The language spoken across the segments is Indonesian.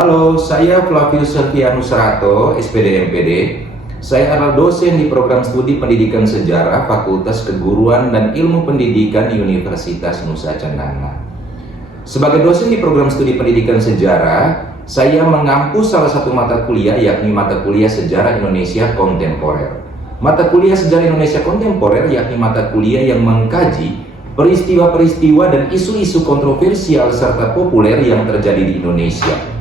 Halo, saya Flavius Servianus Rato, SPD MPD. Saya adalah dosen di program studi Pendidikan Sejarah Fakultas Keguruan dan Ilmu Pendidikan Universitas Nusa Cendana. Sebagai dosen di program studi Pendidikan Sejarah, saya mengampu salah satu mata kuliah, yakni mata kuliah Sejarah Indonesia Kontemporer. Mata kuliah Sejarah Indonesia Kontemporer yakni mata kuliah yang mengkaji peristiwa-peristiwa dan isu-isu kontroversial serta populer yang terjadi di Indonesia.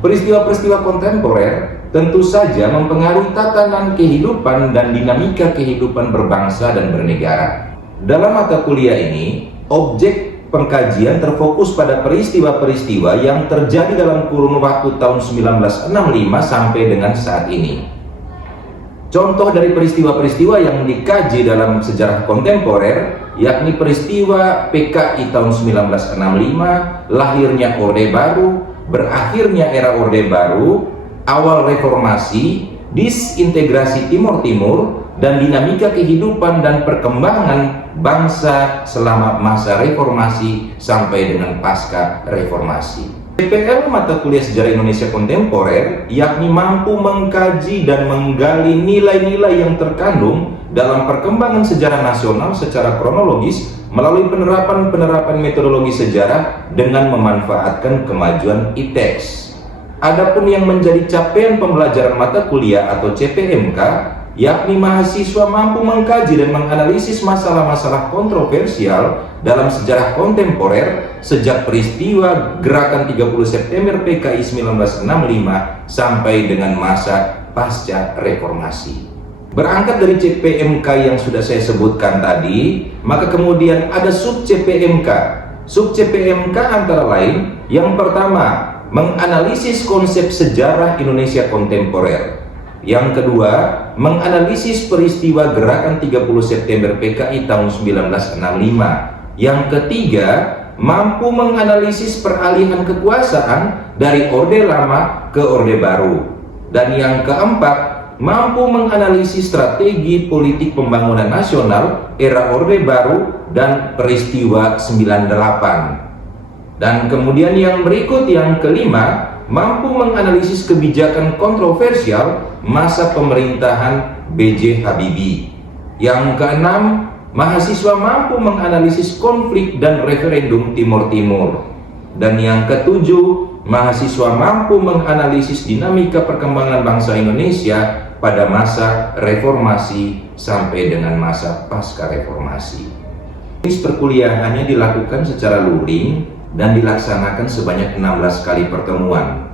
Peristiwa-peristiwa kontemporer tentu saja mempengaruhi tatanan kehidupan dan dinamika kehidupan berbangsa dan bernegara. Dalam mata kuliah ini, objek pengkajian terfokus pada peristiwa-peristiwa yang terjadi dalam kurun waktu tahun 1965 sampai dengan saat ini. Contoh dari peristiwa-peristiwa yang dikaji dalam sejarah kontemporer yakni peristiwa PKI tahun 1965, lahirnya Orde Baru, berakhirnya era Orde Baru, awal reformasi, disintegrasi Timur Timur, dan dinamika kehidupan dan perkembangan bangsa selama masa reformasi sampai dengan pasca reformasi. PPL mata kuliah Sejarah Indonesia Kontemporer yakni mampu mengkaji dan menggali nilai-nilai yang terkandung dalam perkembangan sejarah nasional secara kronologis melalui penerapan metodologi sejarah dengan memanfaatkan kemajuan ITEX. Adapun yang menjadi capaian pembelajaran mata kuliah atau CPMK, yakni mahasiswa mampu mengkaji dan menganalisis masalah-masalah kontroversial dalam sejarah kontemporer sejak peristiwa Gerakan 30 September PKI 1965 sampai dengan masa pasca reformasi. Berangkat dari CPMK yang sudah saya sebutkan tadi, maka kemudian ada sub CPMK. Sub CPMK antara lain, yang pertama, menganalisis konsep sejarah Indonesia kontemporer. Yang kedua, menganalisis peristiwa Gerakan 30 September PKI tahun 1965. Yang ketiga, mampu menganalisis peralihan kekuasaan dari Orde Lama ke Orde Baru. Dan yang keempat, mampu menganalisis strategi politik pembangunan nasional era Orde Baru dan peristiwa 98. Dan kemudian yang berikut, yang kelima, mampu menganalisis kebijakan kontroversial masa pemerintahan B.J. Habibie. Yang keenam, mahasiswa mampu menganalisis konflik dan referendum Timur Timur. Dan yang ketujuh, mahasiswa mampu menganalisis dinamika perkembangan bangsa Indonesia pada masa reformasi sampai dengan masa pasca reformasi. Perkuliahannya dilakukan secara luring dan dilaksanakan sebanyak 16 kali pertemuan.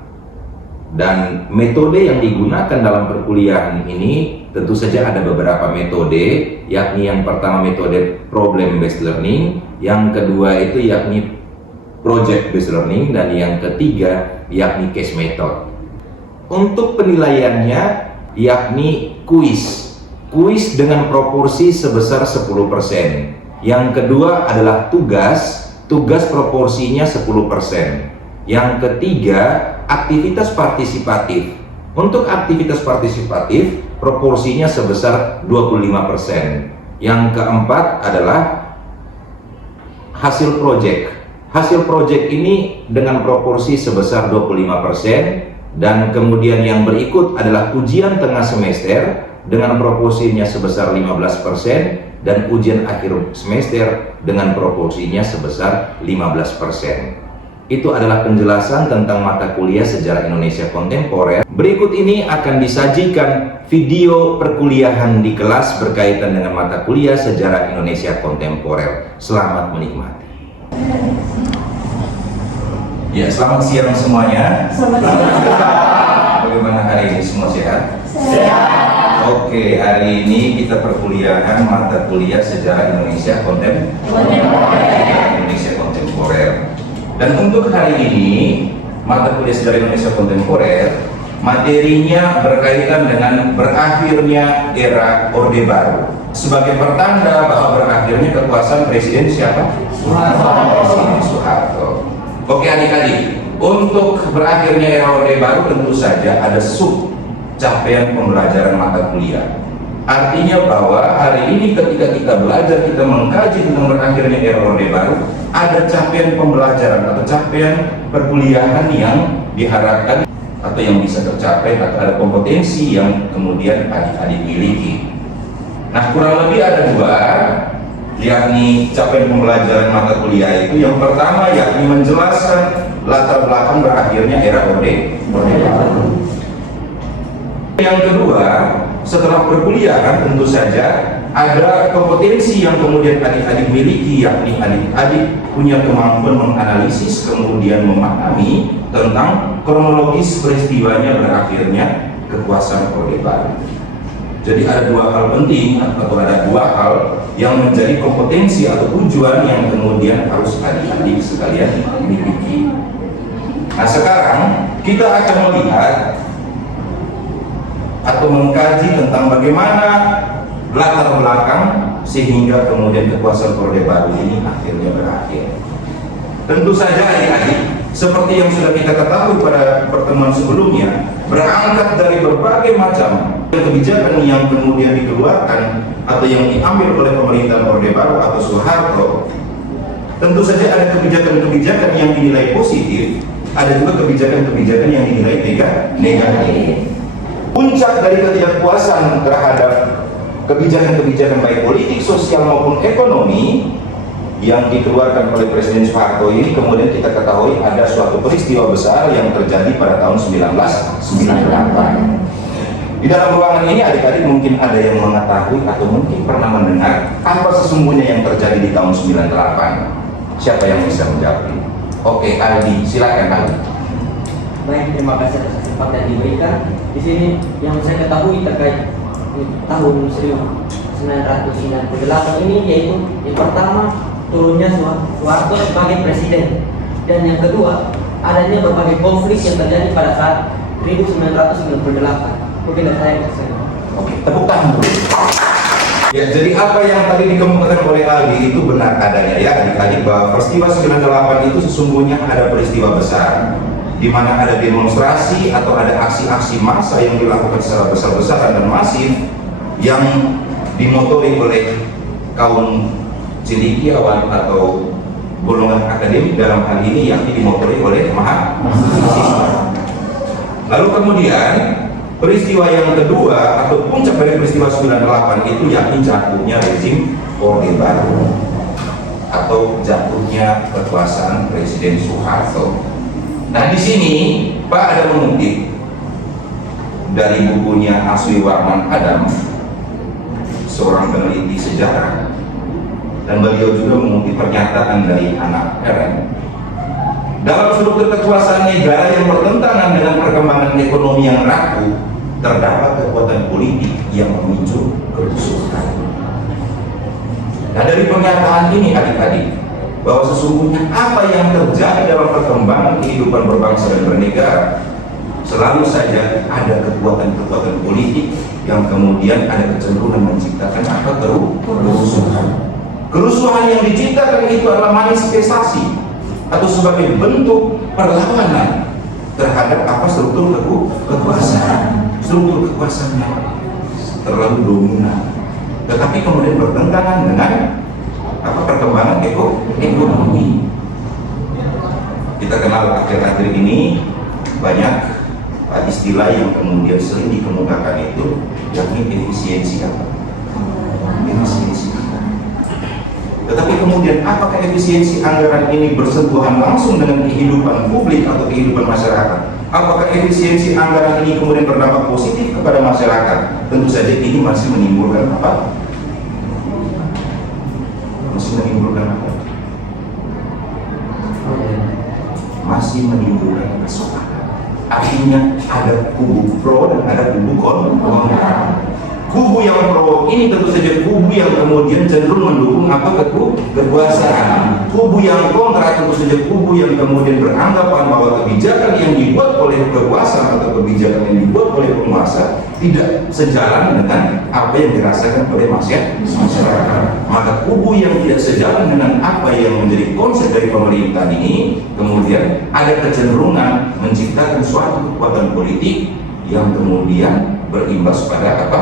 Dan metode yang digunakan dalam perkuliahan ini tentu saja ada beberapa metode, yakni yang pertama metode problem based learning, yang kedua itu yakni project based learning, dan yang ketiga yakni case method. Untuk penilaiannya yakni kuis dengan proporsi sebesar 10%. Yang kedua adalah tugas proporsinya 10%. Yang ketiga, aktivitas partisipatif. Untuk aktivitas partisipatif, proporsinya sebesar 25%. Yang keempat adalah hasil proyek. Hasil proyek ini dengan proporsi sebesar 25%. Dan kemudian yang berikut adalah ujian tengah semester dengan proporsinya sebesar 15%. Dan ujian akhir semester dengan proporsinya sebesar 15%. Itu adalah penjelasan tentang mata kuliah Sejarah Indonesia Kontemporer. Berikut ini akan disajikan video perkuliahan di kelas berkaitan dengan mata kuliah Sejarah Indonesia Kontemporer. Selamat menikmati. Ya, selamat siang semuanya. Selamat siang. Bagaimana hari ini, semua sehat? Sehat. Oke, hari ini kita perkuliahan mata kuliah Sejarah Indonesia Kontemporer. Dan untuk hari ini, mata kuliah Sejarah Indonesia Kontemporer, materinya berkaitan dengan berakhirnya era Orde Baru. Sebagai pertanda bahwa berakhirnya kekuasaan Presiden siapa? Presiden Soeharto. Oke adik-adik, untuk berakhirnya era Orde Baru tentu saja ada sub capaian pembelajaran mata kuliah. Artinya bahwa hari ini ketika kita belajar, kita mengkaji tentang berakhirnya era Orde Baru, ada capaian pembelajaran atau capaian perkuliahan yang diharapkan atau yang bisa tercapai atau ada kompetensi yang kemudian adik-adik miliki. Nah, kurang lebih ada dua, yakni capaian pembelajaran mata kuliah itu. Yang pertama yakni menjelaskan latar belakang berakhirnya era Orde Baru. Yang kedua, setelah perkuliahan tentu saja ada kompetensi yang kemudian adik-adik miliki, yakni adik-adik punya kemampuan menganalisis kemudian memahami tentang kronologis peristiwanya berakhirnya kekuasaan Orde Baru. Jadi ada dua hal penting atau ada dua hal yang menjadi kompetensi atau tujuan yang kemudian harus adik-adik sekalian miliki. Nah, sekarang kita akan melihat atau mengkaji tentang bagaimana latar belakang sehingga kemudian kekuasaan Orde Baru ini akhirnya berakhir. Tentu saja adik-adik, seperti yang sudah kita ketahui pada pertemuan sebelumnya, berangkat dari berbagai macam kebijakan yang kemudian dikeluarkan atau yang diambil oleh pemerintahan Orde Baru atau Soeharto. Tentu saja ada kebijakan-kebijakan yang dinilai positif, ada juga kebijakan-kebijakan yang dinilai negatif. Puncak dari ketidakpuasan terhadap kebijakan-kebijakan baik politik, sosial maupun ekonomi yang dikeluarkan oleh Presiden Soeharto ini, kemudian kita ketahui ada suatu peristiwa besar yang terjadi pada tahun 1998. Di dalam ruangan ini adik-adik mungkin ada yang mengetahui atau mungkin pernah mendengar apa sesungguhnya yang terjadi di tahun 98. Siapa yang bisa menjawab ini? Oke, Aldi, silakan Aldi. Baik, terima kasih atas kesempatan yang diberikan. Di sini yang saya ketahui terkait tahun 1998 ini yaitu yang pertama turunnya Soeharto sebagai presiden, dan yang kedua adanya berbagai konflik yang terjadi pada saat 1998. Mungkin saya Oke, tepuk tangan dulu. Ya, jadi apa yang tadi dikemukakan oleh Aldi itu benar adanya ya adik-adik, bahwa peristiwa 98 itu sesungguhnya ada peristiwa besar di mana ada demonstrasi atau ada aksi-aksi massa yang dilakukan secara besar-besaran dan masif yang dimotori oleh kaum cendekiawan atau golongan akademik dalam hal ini, yang dimotori oleh mahasiswa. Lalu kemudian peristiwa yang kedua atau puncak dari peristiwa 98 itu yakni jatuhnya rezim Orde Baru atau jatuhnya kekuasaan Presiden Soeharto. Nah, di sini Pak ada mengutip dari bukunya Aswi Warman Adam, seorang peneliti sejarah, dan beliau juga mengutip pernyataan dari Hannah Arendt. Dalam struktur kekuasaan negara yang bertentangan dengan perkembangan ekonomi yang rapuh, terdapat kekuatan politik yang memicu kerusuhan. Nah, dari pernyataan ini adik-adik, bahwa sesungguhnya apa yang terjadi dalam perkembangan kehidupan berbangsa dan bernegara, selalu saja ada kekuatan-kekuatan politik yang kemudian ada kecenderungan menciptakan apa? Kerusuhan. Kerusuhan yang diciptakan itu adalah manifestasi atau sebagai bentuk perlawanan terhadap apa? Struktur kekuasaan. Struktur kekuasaannya terlalu dominan, tetapi kemudian bertentangan dengan apa? Perkembangan ekonomi. Kita kenal akhir-akhir ini banyak istilah yang kemudian sering dikemukakan itu, yakni efisiensi apa? Efisiensi. Tetapi kemudian apakah efisiensi anggaran ini bersentuhan langsung dengan kehidupan publik atau kehidupan masyarakat? Apakah efisiensi anggaran ini kemudian berdampak positif kepada masyarakat? Tentu saja ini masih menimbulkan apa? Masih menimbulkan apa? Masih menimbulkan persoalan. Artinya ada kubu pro dan ada kubu kontra. Kubu yang pro ini tentu saja kubu yang kemudian cenderung mendukung apa? Kekuasaan. Kubu yang kontra tentu saja kubu yang kemudian beranggapan bahwa kebijakan yang dibuat oleh kekuasaan atau kebijakan yang dibuat oleh penguasa tidak sejalan dengan apa yang dirasakan oleh masyarakat. Maka kubu yang tidak sejalan dengan apa yang menjadi konsep dari pemerintah ini kemudian ada kecenderungan menciptakan suatu kekuatan politik yang kemudian berimbas pada apa?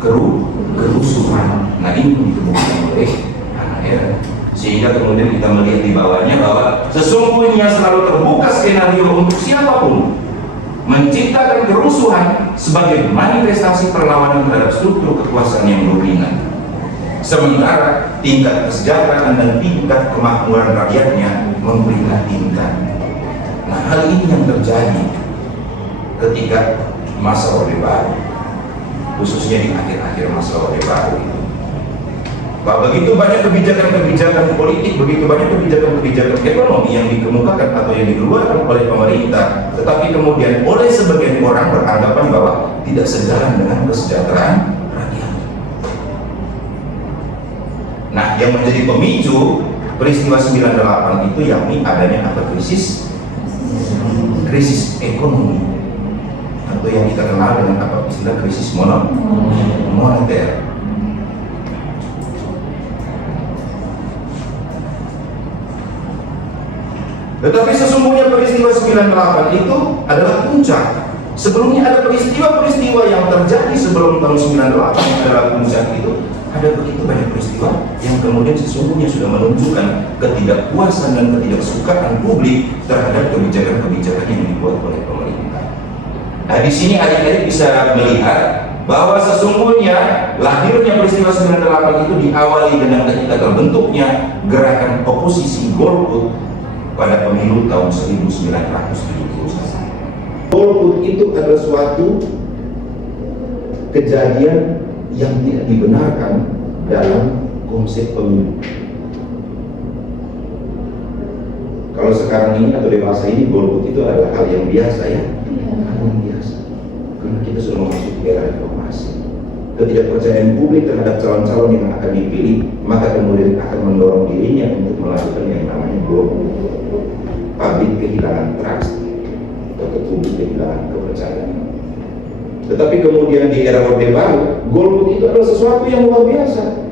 Kerusuhan. Nah, ini ditemukan oleh Hannah Arendt. Sehingga kemudian kita melihat di bawahnya bahwa sesungguhnya selalu terbuka skenario untuk siapapun menciptakan kerusuhan sebagai manifestasi perlawanan terhadap struktur kekuasaan yang dominan. Sementara tingkat kesejahteraan dan tingkat kemakmuran rakyatnya memprihatinkan. Nah, hal ini yang terjadi ketika masa Orde Baru, khususnya di akhir-akhir masa Orde Baru itu. Bahwa begitu banyak kebijakan-kebijakan politik, begitu banyak kebijakan-kebijakan ekonomi yang dikemukakan atau yang dikeluarkan oleh pemerintah, tetapi kemudian oleh sebagian orang beranggapan bahwa tidak sejalan dengan kesejahteraan rakyat. Nah, yang menjadi pemicu peristiwa 98 itu yakni adanya apa? Krisis ekonomi, atau yang kita kenal dengan apa? Istilah krisis moneter. Tetapi sesungguhnya peristiwa 98 itu adalah puncak. Sebelumnya ada peristiwa-peristiwa yang terjadi sebelum tahun 98 adalah puncak itu. Ada begitu banyak peristiwa yang kemudian sesungguhnya sudah menunjukkan ketidakpuasan dan ketidaksukaan publik terhadap kebijakan-kebijakan yang dibuat oleh pemerintah. Nah, di sini adik-adik bisa melihat bahwa sesungguhnya lahirnya peristiwa 98 itu diawali dengan ketika terbentuknya gerakan oposisi golput pada pemilu tahun 1971. Golput itu adalah suatu kejadian yang tidak dibenarkan dalam konsep pemilu. Kalau sekarang ini atau dewasa ini, golput itu adalah hal yang biasa, ya, hal yang biasa. Karena kita sudah memasuki era reformasi. Ketidakpercayaan publik terhadap calon-calon yang akan dipilih, maka kemudian akan mendorong dirinya untuk melakukan yang namanya golput. Publik kehilangan trust, atau publik kehilangan kepercayaan. Tetapi kemudian di era Orde Baru, golput itu adalah sesuatu yang luar biasa.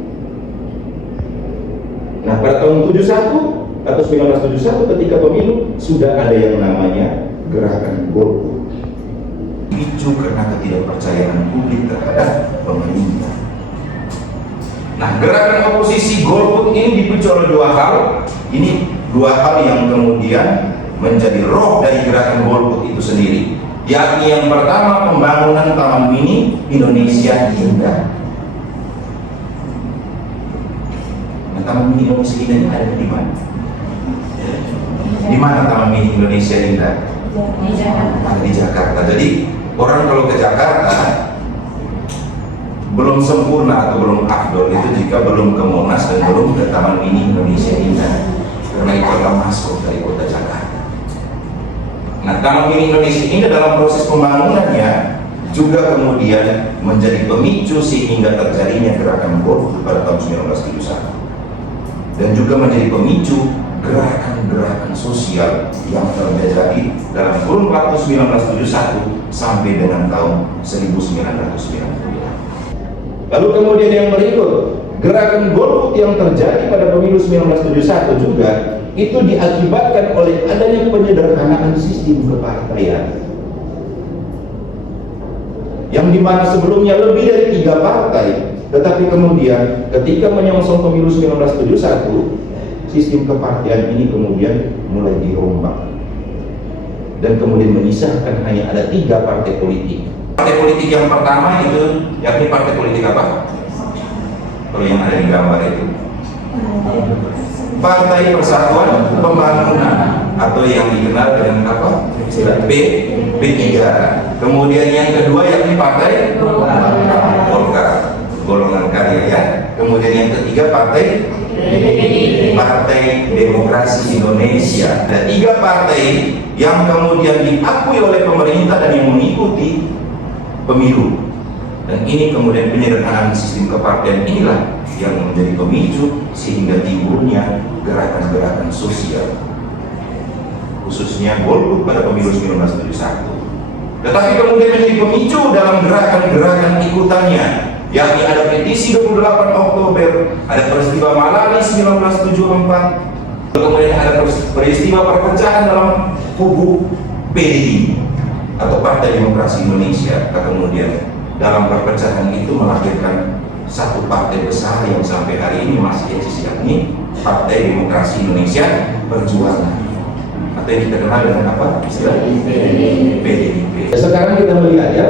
Nah, pada tahun 71 atau 1971 ketika pemilu sudah ada yang namanya gerakan golput. Picu karena ketidakpercayaan publik terhadap pemerintah. Nah, gerakan oposisi golput ini dipicu oleh dua hal. Ini dua hal yang kemudian menjadi roh dari gerakan golput itu sendiri, yakni yang pertama pembangunan Taman Mini Indonesia Indah. Nah, Taman Mini Indonesia Indah ini ada di mana? Di mana Taman Mini Indonesia Indah? Ada di Jakarta. Jadi orang kalau ke Jakarta belum sempurna atau belum afdol itu jika belum ke Monas dan belum ke Taman Mini Indonesia Indah, karena itu adalah masuk dari kota Jakarta. Nah, Taman Mini Indonesia Indah dalam proses pembangunannya juga kemudian menjadi pemicu sehingga terjadinya gerakan golput pada tahun 1971, dan juga menjadi pemicu gerakan-gerakan sosial yang terjadi dalam kurun waktu 1971 sampai dengan tahun 1990. Lalu kemudian yang berikut, gerakan golput yang terjadi pada pemilu 1971 juga itu diakibatkan oleh adanya penyederhanaan sistem kepartaian, yang dimana sebelumnya lebih dari 3 partai, tetapi kemudian ketika menyongsong pemilu 1971 sistem kepartaian ini kemudian mulai dirombak dan kemudian menyisahkan hanya ada 3 partai politik. Partai politik yang pertama itu yakni partai politik apa? Kalau yang ada di gambar itu Partai Persatuan Pembangunan, atau yang dikenal dengan apa? P3. Kemudian yang kedua yakni Partai Golkar, golongan karya, ya. Kemudian yang ketiga Partai Demokrasi Indonesia. Ada 3 partai yang kemudian diakui oleh pemerintah dan yang mengikuti pemilu. Dan ini kemudian penyederhanaan sistem kepartaian inilah yang menjadi pemicu sehingga timbulnya gerakan-gerakan sosial, khususnya golput pada pemilu 1971. Tetapi kemudian menjadi pemicu dalam gerakan-gerakan ikutannya, yakni ada petisi 28 Oktober, ada peristiwa Malali 1974, kemudian ada peristiwa perpecahan dalam kubu PDI atau Partai Demokrasi Indonesia. Kemudian dalam perpecahan itu melahirkan satu partai besar yang sampai hari ini masih eksis, yakni Partai Demokrasi Indonesia Perjuangan, atau yang kita kenal dengan apa? Istilah PDIP. Sekarang kita melihat ya,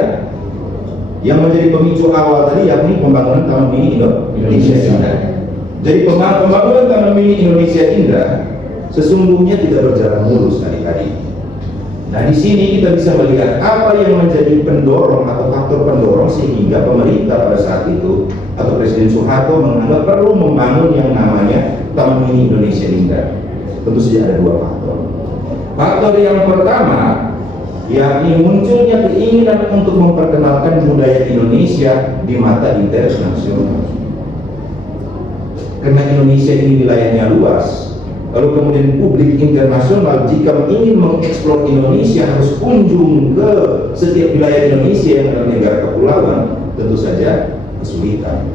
yang menjadi pemicu awal tadi yakni pembangunan Taman Mini Indonesia Indah. Jadi pembangunan Taman Mini Indonesia Indah sesungguhnya tidak berjalan mulus adik-adik. Nah, di sini kita bisa melihat apa yang menjadi pendorong atau faktor pendorong sehingga pemerintah pada saat itu atau Presiden Soeharto menganggap perlu membangun yang namanya Taman Mini Indonesia Indah. Tentu saja ada dua faktor. Faktor yang pertama yakni munculnya keinginan untuk memperkenalkan budaya Indonesia di mata internasional. Karena Indonesia ini wilayahnya luas, lalu kemudian publik internasional jika ingin mengeksplor Indonesia harus kunjung ke setiap wilayah Indonesia yang adalah negara kepulauan, tentu saja kesulitan.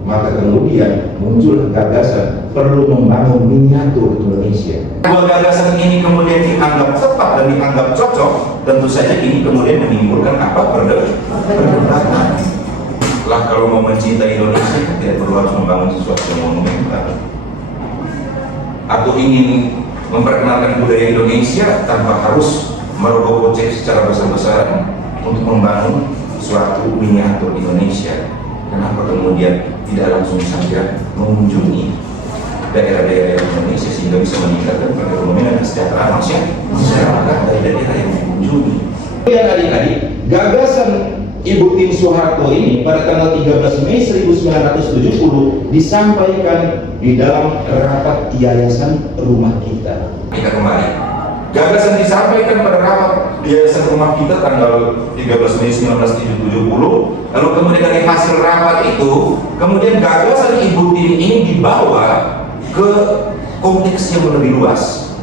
Maka kemudian muncul gagasan perlu membangun miniatur Indonesia. Kalau gagasan ini kemudian dianggap tepat dan dianggap cocok, tentu saja ini kemudian menimbulkan apa? Perdebatan. Lah kalau mau mencintai Indonesia tidak perlu harus membangun sesuatu yang monumental. Atau ingin memperkenalkan budaya Indonesia tanpa harus merogoh kocek secara besar-besaran untuk membangun suatu miniatur Indonesia. Kenapa kemudian tidak langsung saja mengunjungi daerah-daerah Indonesia sehingga bisa meningkatkan perekonomian dan kesejahteraan masyarakat dari daerah yang dikunjungi. Ya adik-adik, gagasan Ibu Tien Soeharto ini pada tanggal 13 Mei 1970 disampaikan di dalam rapat Yayasan Rumah Kita. Kita kembali. Gagasan disampaikan pada rapat Yayasan Rumah Kita tanggal 13 Mei 1970. Lalu kemudian dari hasil rapat itu, kemudian gagasan Ibu Tien ini dibawa ke konteks yang lebih luas.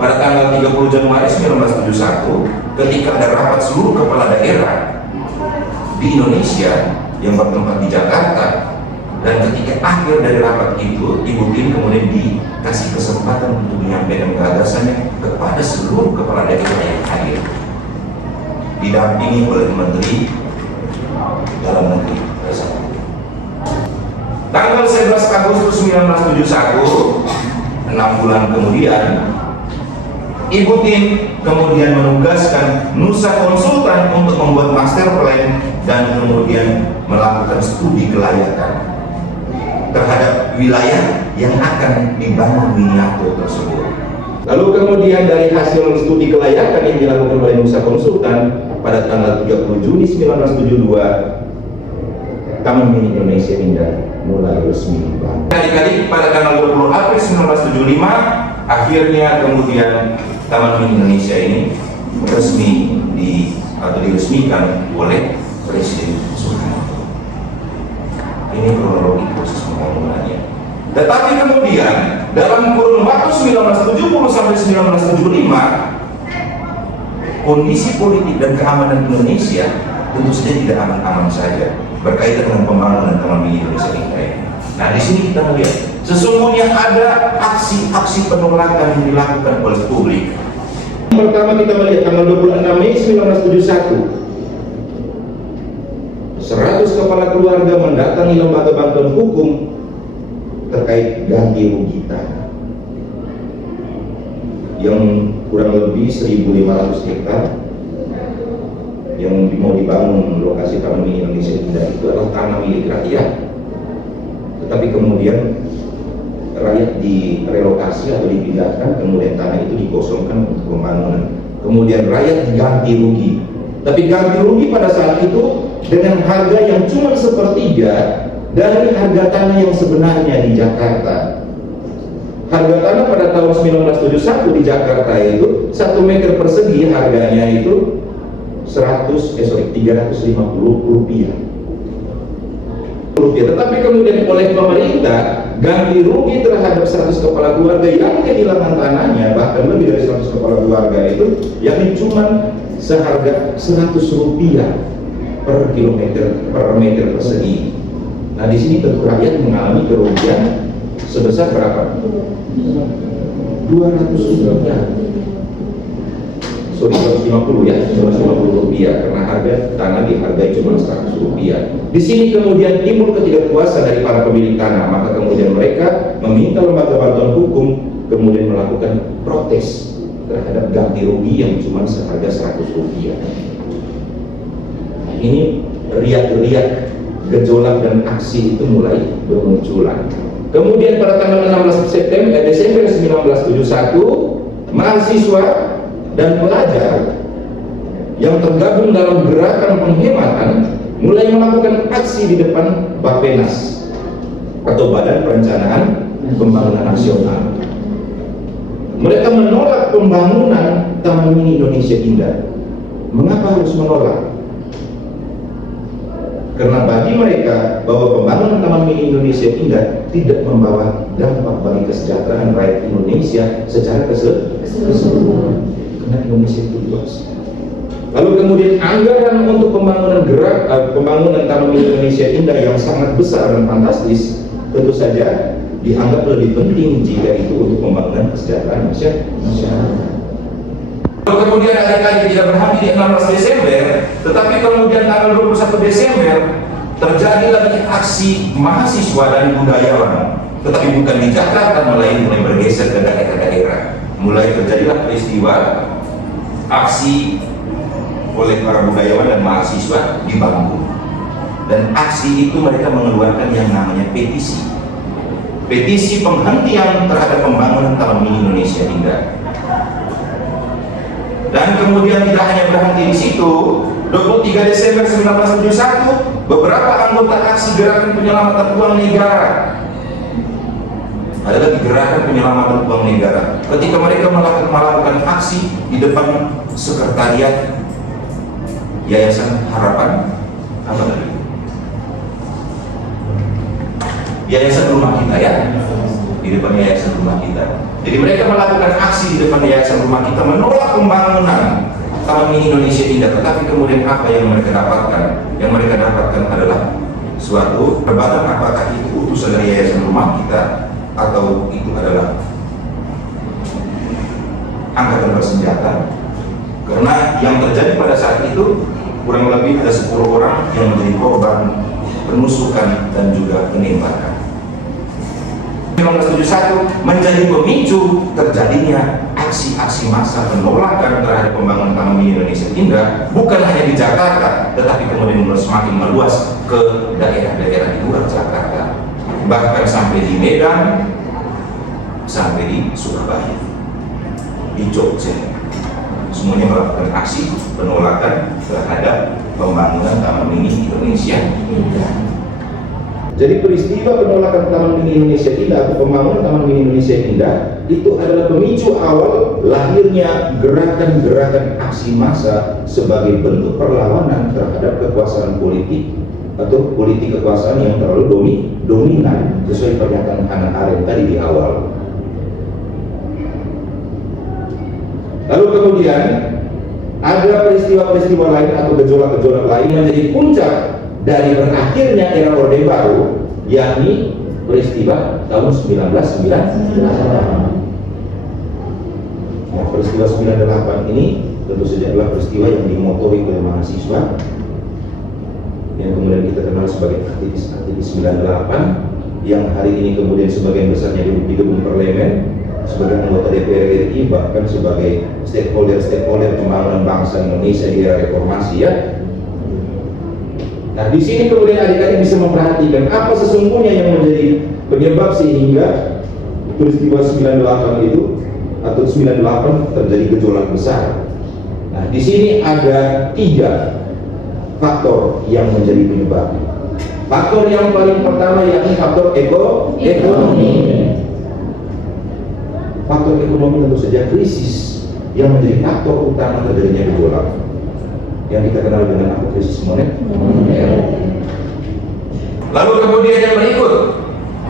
Pada tanggal 30 Januari 1971, ketika ada rapat seluruh kepala daerah di Indonesia yang bertempat di Jakarta, dan ketika akhir dari rapat itu, Ibu Tien kemudian dikasih kesempatan untuk menyampaikan gagasannya kepada seluruh kepala daerah yang hadir, didampingi oleh Menteri Dalam Negeri. Tanggal 11 Agustus 1971, 6 bulan kemudian, Ibu Tien kemudian menugaskan Nusa Konsultan untuk membuat master plan dan kemudian melakukan studi kelayakan terhadap wilayah yang akan dibangun miniatur tersebut. Lalu kemudian dari hasil studi kelayakan yang dilakukan oleh Nusa Konsultan pada tanggal 30 Juni 1972, Taman Mini Indonesia Indah mulai resmi dibangun. Adik-adik, pada tanggal 20 April 1975, akhirnya kemudian Taman Mini Indonesia ini diresmikan oleh Presiden Soeharto. Ini kronologi proses pembangunannya. Tetapi kemudian dalam kurun waktu 1970 sampai 1975, kondisi politik dan keamanan Indonesia tentu saja tidak aman-aman saja berkaitan dengan pembangunan Taman Mini Indonesia ini. Nah, di sini kita melihat sesungguhnya ada aksi-aksi penolakan yang dilakukan oleh publik. Pertama kita melihat tanggal 26 Mei 1971, 100 kepala keluarga mendatangi lembaga bantuan hukum terkait ganti rugi tanah yang kurang lebih 1.500 hektar yang mau dibangun lokasi Taman Mini Indonesia Indah itu adalah tanah milik rakyat, tetapi kemudian rakyat direlokasi atau dipindahkan, kemudian tanah itu dikosongkan untuk pembangunan, kemudian rakyat diganti rugi, tapi ganti rugi pada saat itu dengan harga yang cuma sepertiga dari harga tanah yang sebenarnya di Jakarta. Harga tanah pada tahun 1971 di Jakarta itu 1 meter persegi harganya itu 350 rupiah. Tetapi kemudian oleh pemerintah ganti rugi terhadap 100 kepala keluarga yang kehilangan tanahnya, bahkan lebih dari 100 kepala keluarga itu, yakni cuma seharga 100 rupiah per kilometer per meter persegi. Nah, di sini tentu rakyat mengalami kerugian sebesar berapa? 200 rupiah. sorry 150 ya, 150 rupiah karena harga tanah dihargai cuma 100 rupiah. Di sini kemudian timbul ketidakpuasan dari para pemilik tanah, maka kemudian mereka meminta lembaga bantuan hukum kemudian melakukan protes terhadap ganti rugi yang cuma seharga 100 rupiah. Nah, ini riak-riak gejolak dan aksi itu mulai bermunculan. Kemudian pada tanggal 16 Desember 1971, mahasiswa dan pelajar yang tergabung dalam gerakan penghematan mulai melakukan aksi di depan Bappenas atau Badan Perencanaan Pembangunan Nasional. Mereka menolak pembangunan Taman Mini Indonesia Indah. Mengapa harus menolak? Karena bagi mereka bahwa pembangunan Taman Mini Indonesia Indah tidak membawa dampak bagi kesejahteraan rakyat Indonesia secara keseluruhan. Karena Indonesia itu luas. Lalu kemudian anggaran untuk pembangunan Taman Mini Indonesia Indah yang sangat besar dan fantastis tentu saja dianggap lebih penting jika itu untuk pembangunan kesejahteraan masyarakat. Lalu kemudian adik-adik tidak berhenti di 16 Desember, tetapi kemudian tanggal 21 Desember terjadi lagi aksi mahasiswa dan budayawan, tetapi bukan di Jakarta, mulai bergeser ke daerah-daerah. Mulai terjadilah peristiwa aksi oleh para budayawan dan mahasiswa di Bandung. Dan aksi itu mereka mengeluarkan yang namanya petisi. Petisi penghentian terhadap pembangunan Taman Mini Indonesia Indah. Dan kemudian tidak hanya berhenti di situ, 23 Desember 1971, beberapa anggota aksi gerakan penyelamatan uang negara. Ada lagi gerakan penyelamatan uang negara. Ketika mereka melakukan aksi di depan sekretariat Yayasan Harapan, apa tadi? Yayasan Rumah Kita ya, di depan Yayasan Rumah Kita. Jadi mereka melakukan aksi di depan Yayasan Rumah Kita menolak pembangunan Taman Mini Indonesia Indah. Tetapi kemudian apa yang mereka dapatkan? Yang mereka dapatkan adalah suatu perdebatan, apakah itu utusan dari Yayasan Rumah Kita atau itu adalah angkatan bersenjata. Karena yang terjadi pada saat itu kurang lebih ada 10 orang yang menjadi korban penusukan dan juga penembakan. 1971 menjadi pemicu terjadinya aksi-aksi massa penolakan terhadap pembangunan Taman Mini Indonesia Indah, bukan hanya di Jakarta, tetapi kemudian semakin meluas ke daerah-daerah di luar Jakarta, bahkan sampai di Medan, sampai di Surabaya, di Jogja. Semuanya melakukan aksi penolakan terhadap pembangunan Taman Mini Indonesia Indah. Jadi peristiwa penolakan Taman Mini Indonesia Indah atau pembangunan Taman Mini Indonesia Indah itu adalah pemicu awal lahirnya gerakan-gerakan aksi massa sebagai bentuk perlawanan terhadap kekuasaan politik atau politik kekuasaan yang terlalu dominan sesuai pernyataan Hannah Arendt tadi di awal. Lalu kemudian ada peristiwa-peristiwa lain atau gejolak-gejolak lain yang menjadi puncak dari berakhirnya era Orde Baru, yakni peristiwa tahun 1998. Nah, peristiwa 98 ini tentu saja adalah peristiwa yang dimotori oleh mahasiswa yang kemudian kita kenal sebagai aktivis 98, yang hari ini kemudian sebagian besarnya duduk di gedung parlemen sebagai anggota DPR RI, bahkan sebagai stakeholder pembangunan bangsa Indonesia di era reformasi ya. Nah, di sini kemudian adik-adik bisa memperhatikan apa sesungguhnya yang menjadi penyebab sehingga peristiwa 98 itu atau 98 terjadi gejolak besar. Nah, di sini ada 3 faktor yang menjadi penyebab. Faktor yang paling pertama yakni faktor ekonomi. Faktor ekonomi tentu saja krisis yang menjadi faktor utama terjadinya gejolak, yang kita kenal dengan apa, krisis moneter. Lalu kemudian yang berikut,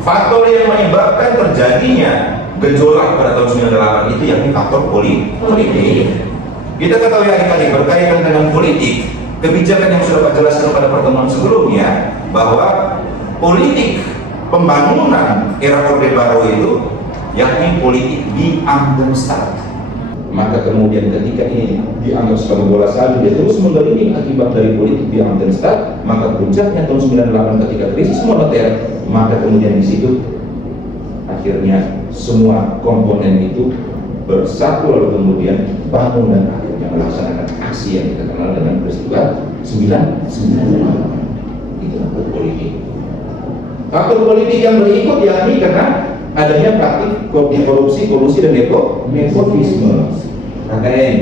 faktor yang menyebabkan terjadinya gejolak pada tahun 98 itu yakni faktor politik. Kita ketahui adik-adik berkaitan dengan politik, kebijakan yang sudah Pak jelaskan pada pertemuan sebelumnya bahwa politik pembangunan era Orde Baru itu yakni politik di Amdenstadt. maka kemudian ketika ini dianggap sebagai bola salju, dia terus menggelinding akibat dari politik di Amtenstad, maka puncaknya tahun 98 ketika krisis moneter, maka kemudian di situ akhirnya semua komponen itu bersatu lalu kemudian bangun dan akhirnya melaksanakan aksi yang kita kenal dengan peristiwa 9/98. Itu faktor politik. Faktor politik yang berikut yakni karena adanya praktik korupsi, kolusi dan nepotisme KKN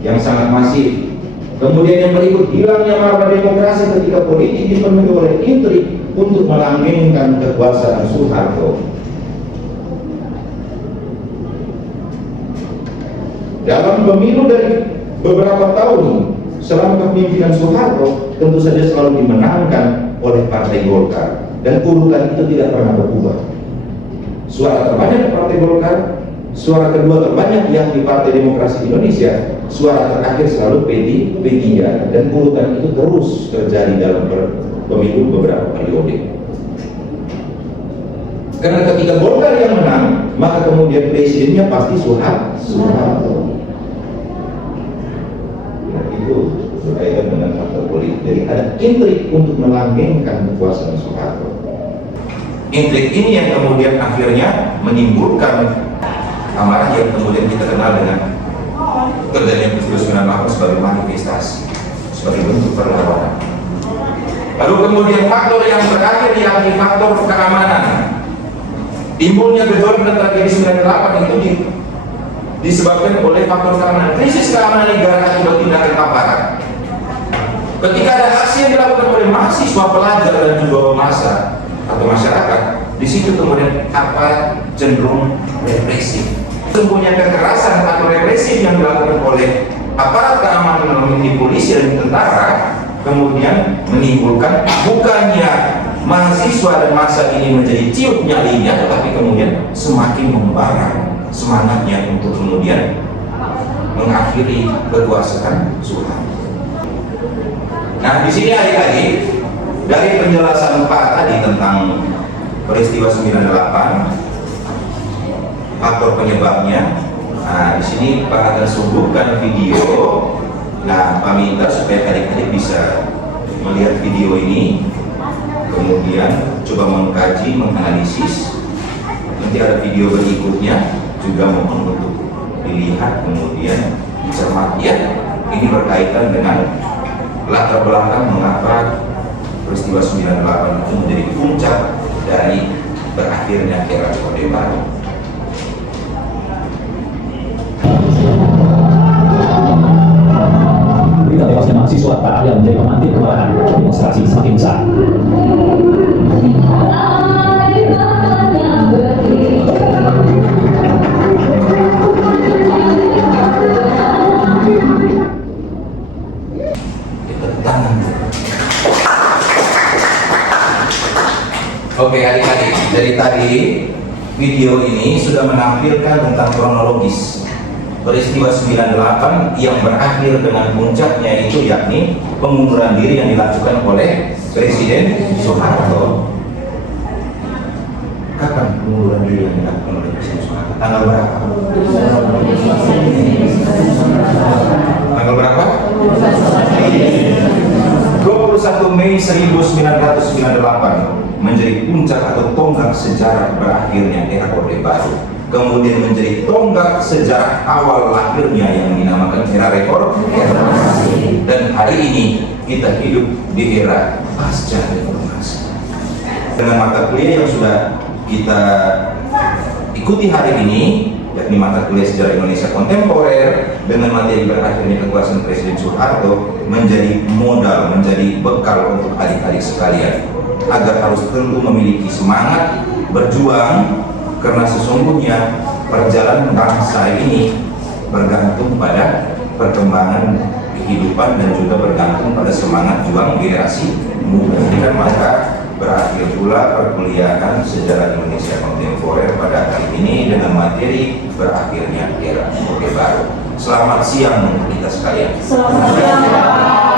yang sangat masif. Kemudian yang berikut hilangnya marwah demokrasi ketika politik dipenuhi oleh intrik untuk melanggengkan kekuasaan Soeharto. Dalam pemilu dari beberapa tahun selama kepemimpinan Soeharto tentu saja selalu dimenangkan oleh Partai Golkar dan urutan itu tidak pernah berubah. Suara terbanyak Partai Golkar, suara kedua terbanyak yang di Partai Demokrasi Indonesia, suara terakhir selalu P3 dan urutan itu terus terjadi dalam pemilu beberapa periode. Karena ketika Golkar yang menang, maka kemudian presidennya pasti Soeharto. Nah, itu berkaitan dengan faktor politik. Jadi ada intrik untuk melanggengkan kekuasaan Soeharto. Intrik ini yang kemudian akhirnya menimbulkan amarah yang kemudian kita kenal dengan terjadinya peristiwa 98 sebagai manifestasi, sebagai bentuk perlawanan. Lalu kemudian faktor yang terakhir yakni faktor keamanan. Timbulnya gejolak dan tragedi 98 itu disebabkan oleh faktor keamanan. Krisis keamanan negara akibat tindakan aparat. Ketika ada aksi yang dilakukan oleh mahasiswa, pelajar dan juga massa atau masyarakat, di situ kemudian aparat cenderung represif. Sesungguhnya kekerasan atau represif yang dilakukan oleh aparat keamanan dalam ini polisi dan tentara kemudian menimbulkan bukannya mahasiswa dan massa ini menjadi ciut nyalinya, tetapi kemudian semakin membara semangatnya untuk kemudian mengakhiri kekuasaan Soeharto. Nah, di sini adik-adik dari penjelasan Pak tadi tentang peristiwa 98, faktor penyebabnya. Nah, di sini Pak akan suguhkan video. Nah, Pak minta supaya adik-adik bisa melihat video ini, kemudian coba mengkaji, menganalisis. Nanti ada video berikutnya juga mohon untuk dilihat, kemudian dicermati ya. Ini berkaitan dengan latar belakang mengapa peristiwa 98 itu menjadi puncak dari berakhirnya era Orde Baru. Berita tewasnya mahasiswa tak ada menjadi pemantik kemarahan demonstrasi semakin besar. Oke adik-adik, dari tadi video ini sudah menampilkan tentang kronologis peristiwa 98 yang berakhir dengan puncaknya itu yakni pengunduran diri yang dilakukan oleh Presiden Soeharto. Kapan pengunduran diri yang dilakukan oleh Presiden Soeharto? Tanggal berapa? Tanggal berapa? 21 Mei 1998 menjadi puncak atau tonggak sejarah berakhirnya era Orde Baru. Kemudian menjadi tonggak sejarah awal lahirnya yang dinamakan era reformasi. Dan hari ini kita hidup di era pasca reformasi. Dengan mata kuliah yang sudah kita ikuti hari ini, yakni mata kuliah sejarah Indonesia kontemporer dengan materi berakhirnya kekuasaan Presiden Soeharto, menjadi modal, menjadi bekal untuk adik-adik sekalian agar harus tentu memiliki semangat berjuang, karena sesungguhnya perjalanan bangsa ini bergantung pada perkembangan kehidupan dan juga bergantung pada semangat juang generasi muda. Dan maka berakhir pula perkuliahan sejarah Indonesia kontemporer pada kali ini dengan materi berakhirnya era Orde Baru. Selamat siang untuk kita sekalian. Selamat siang.